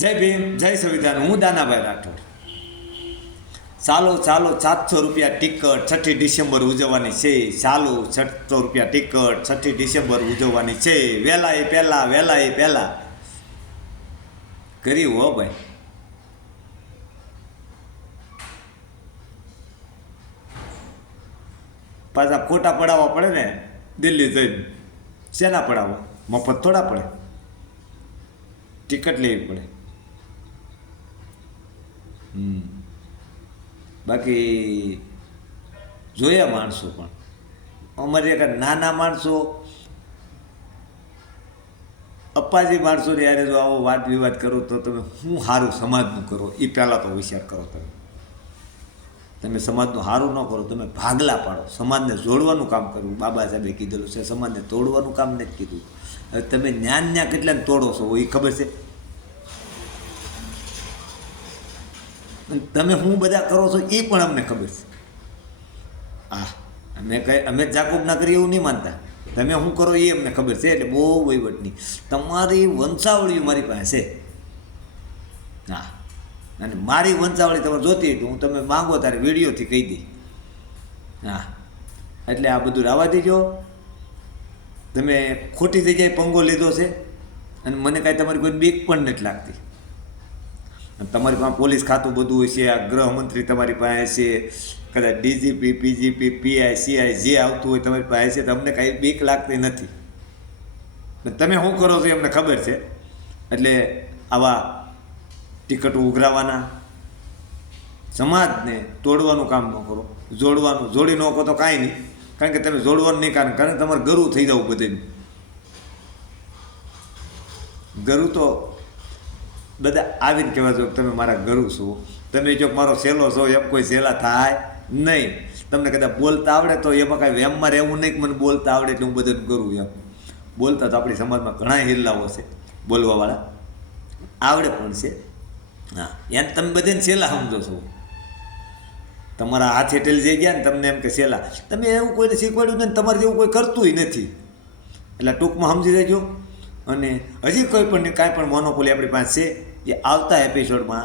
જય ભીમ, જય સંવિધાન. હું દાનાભાઈ રાઠોડ. ચાલો 700 રૂપિયા ટિકિટ 6ઠી ડિસેમ્બર ઉજવવાની છે. ચાલો 600 રૂપિયા ટિકિટ 6ઠી ડિસેમ્બર ઉજવવાની છે. વહેલા પહેલા કર્યું હો ભાઈ. પાછા ફોટા પડાવવા પડે ને દિલ્હી જઈને. શેના પડાવવા? મફત થોડા પડે, ટિકિટ લેવી પડે. બાકી જોયા માણસો, પણ અમારે એક નાના માણસો અપ્પાજી માણસોને યારે જો આવો વાદ વિવાદ કરો તો તમે શું સારું સમાજનું કરો એ પહેલાં તો વિચાર કરો. તમે સમાજનું સારું ન કરો, તમે ભાગલા પાડો. સમાજને જોડવાનું કામ કરવું બાબા સાહેબે કીધેલું છે, સમાજને તોડવાનું કામ નથી કીધું. હવે તમે ન્યા કેટલાને તોડો છો એ ખબર છે? તમે શું બધા કરો છો એ પણ અમને ખબર છે. અમે જાકૂબ ના કરીએ એવું નહીં માનતા. તમે શું કરો એ અમને ખબર છે. એટલે બહુ વહીવટ નહીં. તમારી વંશાવળી મારી પાસે છે. હા, અને મારી વંશાવળી તમારે જોતી હોય તો હું તમે માંગો ત્યારે વિડીયોથી કહી દઈ. હા, એટલે આ બધું રાવા દેજો. તમે ખોટી જગ્યાએ પંગો લીધો છે અને મને કાંઈ તમારી કોઈ બીક પણ નથી લાગતી. તમારી પાસે પોલીસ ખાતું બધું હોય છે, આ ગૃહમંત્રી તમારી પાસે છે, કદાચ ડીજીપી, પીજીપી, પીઆઈ, સીઆઈ જે આવતું હોય તમારી પાસે છે. તમને કાંઈ બીક લાગતી નથી. તમે શું કરો છો એમને ખબર છે. એટલે આવા ટિકિટો ઉઘરાવાના, સમાજને તોડવાનું કામ ન કરો, જોડવાનું. જોડી ન કહો તો કાંઈ નહીં, કારણ કે તમે જોડવાનું નહીં, કારણ તમારે ગરું થઈ જવું બધાનું. ગરું તો બધા આવીને કહેવા જો તમે મારા ગરુ છો, તમે જો મારો સહેલો છો એમ કોઈ સહેલા થાય નહીં. તમને કદાચ બોલતા આવડે તો એમાં કાંઈ વેમમાં રહેવું નહીં કે મને બોલતા આવડે એટલે હું બધાને કરું એમ. બોલતા તો આપણી સમાજમાં ઘણા હિલ્લાઓ છે બોલવાવાળા, આવડે પણ છે. હા, એમ તમે બધાને સહેલા સમજો છો. તમારા હાથ હેઠળ જઈ ગયા ને તમને એમ કે સહેલા. તમે એવું કોઈને શીખવાડ્યું ને તમારે જેવું કોઈ કરતુંય નથી. એટલે ટૂંકમાં સમજી લેજો. અને હજી કોઈ પણ કાંઈ પણ મોનોપોલી આપણી પાસે છે, જે આવતા એપિસોડમાં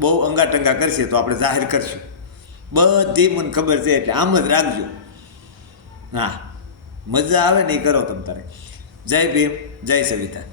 બહુ અંગાટંગા કરશે તો આપણે જાહેર કરશું. બધી મને ખબર છે, એટલે આમ જ રાખજો. હા, મજા આવે ને એ કરો તમ તારે. જય ભીમ, જય સંવિધાન.